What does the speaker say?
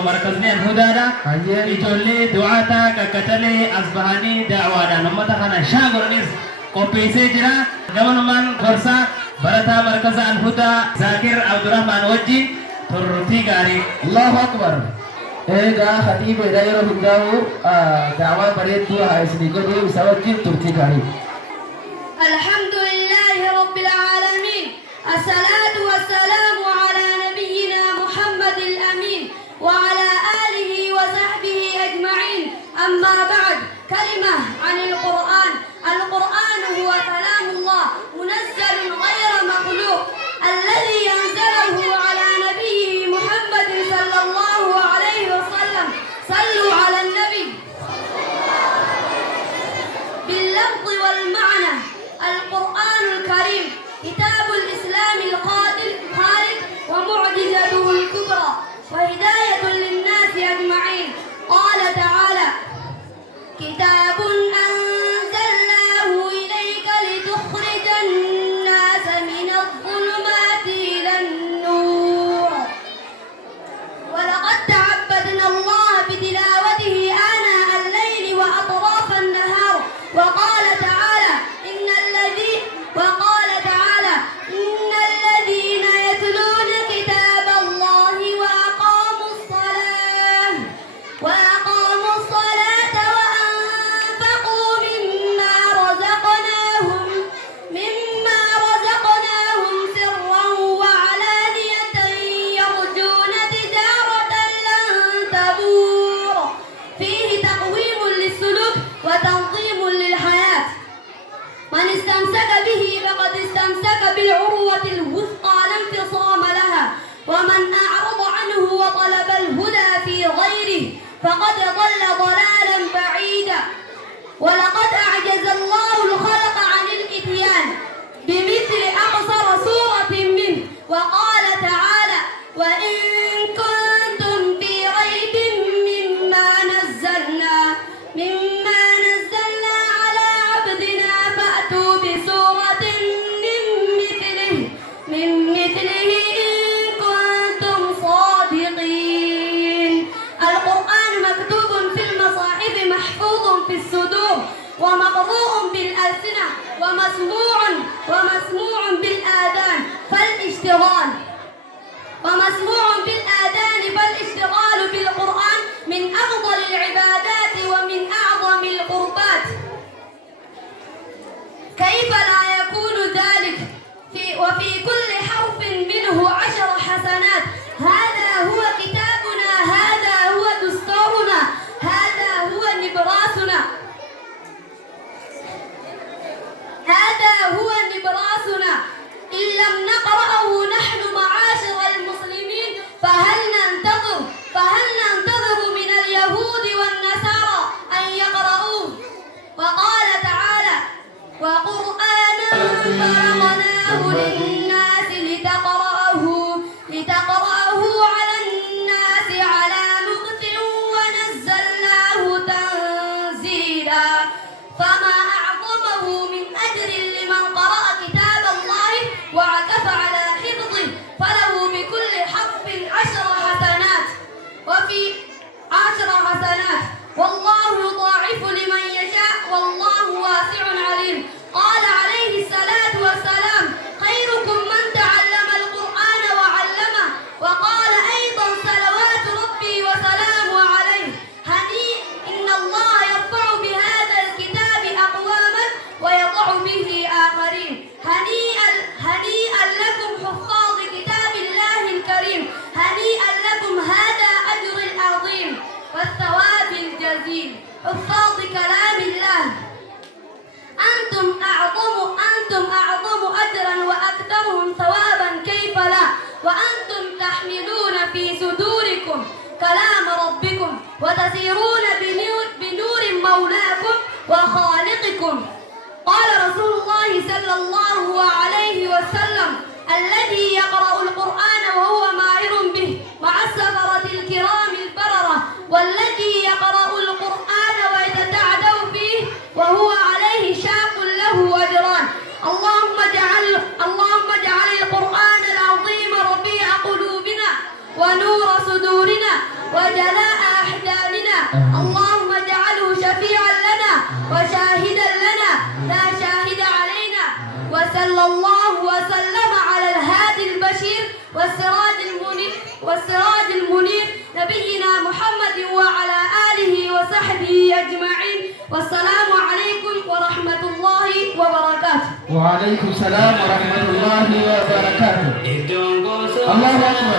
مركزنا الهدى يجولي دعاتا ككتلي أصبحاني دعوانا نمتا خانا شاغرنيز قبيسي جرا جوان من فرسا برتا مركز الهدى زاكر عبد الرحمن وجي ترتي غاري الله أكبر. إيه خطيب دايرة هداو دعوة بريد دعاء سنيكو دي بسوتين ترتي غاري. الحمد لله رب العالمين، الصلاة والسلام على نبينا محمد الأمين وعلى آله وصحبه أجمعين. أما بعد، كلمة عن القرآن. القرآن هو كلام الله منزل غير مخلوق الذي أنزله على نبيه محمد صلى الله عليه وسلم. صلوا على النبي. باللفظ والمعنى، القرآن الكريم كتاب الإسلام الخالد ومعجزته الكبرى وهداية للناس أجمعين. قال تعالى: كتاب أنزلناه إليك لتخرج الناس من الظلمات إلى النور. ولقد تعبدنا الله بتلاوته آناء الليل وأطراف النهار. وقال تعالى: إن الذين يتلون كتاب الله وأقاموا الصلاة وأنفقوا مما رزقناهم سرا وعلانية يرجون تجارة لن تبور. فيه تقويم للسلوك وتنظيم للحياة. من استمسك به فقد استمسك بالعروة الوثقى لا انفصام لها، ومن أعرض عنه وطلب الهدى في غيره فقد ضل ضلالا بعيدا. ولقد أعجز الله الخلق عن الإتيان بمثل أقصر سورة منه. وقال تعالى: وإن كنتم في ريب مما نزلنا على عبدنا فأتوا بسورة من مثله إن كنتم صادقين. القرآن مكتوب في المصاحف محفوظ في الصدور ومقروء بالألسنة ومسموع بالآذان فالاشتغال بالقرآن من أفضل العبادات ومن أعظم القربات. كيف لا يكون ذلك؟ وفي كل حرف منه 10 حسنات. هذا هو كتابنا، هذا هو دستورنا، هذا هو نبراسنا. إن لم نقرأه نحن معاشر المسلمين فهل ننتظر من اليهود والنصارى أن يقرؤوه؟ وقال تعالى: وقرآنا فرقناه للناس لتقرأه على الناس على مكث ونزلناه تنزيلا. فما أعظمه من أجر لمن قرأ كتاب الله وعكف على حفظه، فله بكل حرف 10 حسنات والله يضاعف لمن يشاء والله واسع عليم. قال عليه الصلاة والسلام: خيركم من تعلم القرآن وعلمه. وقال أيضا صلوات ربي وسلامه عليه: إن الله يرفع بهذا الكتاب أقواما ويضع به آخرين. هنيئا لكم حفاظ كتاب الله الكريم، هنيئا لكم هذا أجر العظيم والثواب الجزيل. حفاظ كلام الله، أنتم أعظم أجرا وأكثرهم ثوابا، كيف لا؟ وأنتم تحملون في صدوركم كلام ربكم وتسيرون بنور مولاكم وخالقكم. قال رسول الله صلى الله عليه وسلم: الذي يقرأ القرآن وهو ماهر به مع السفرة الكرام البررة، والذي يقرأ القرآن ويتتعدى فيه وهو عليه شاق له أجران. اللهم اجعل القرآن العظيم ربيع قلوبنا ونور صدورنا اللهم اجعله شفيعا لنا وشاهدا لنا لا شاهد علينا. وصلى الله وسلم على الهادي البشير والسراج المنير نبينا محمد وعلى آله وصحبه أجمعين. والسلام عليكم ورحمة الله وبركاته. وعليكم السلام ورحمة الله وبركاته. الله أكبر.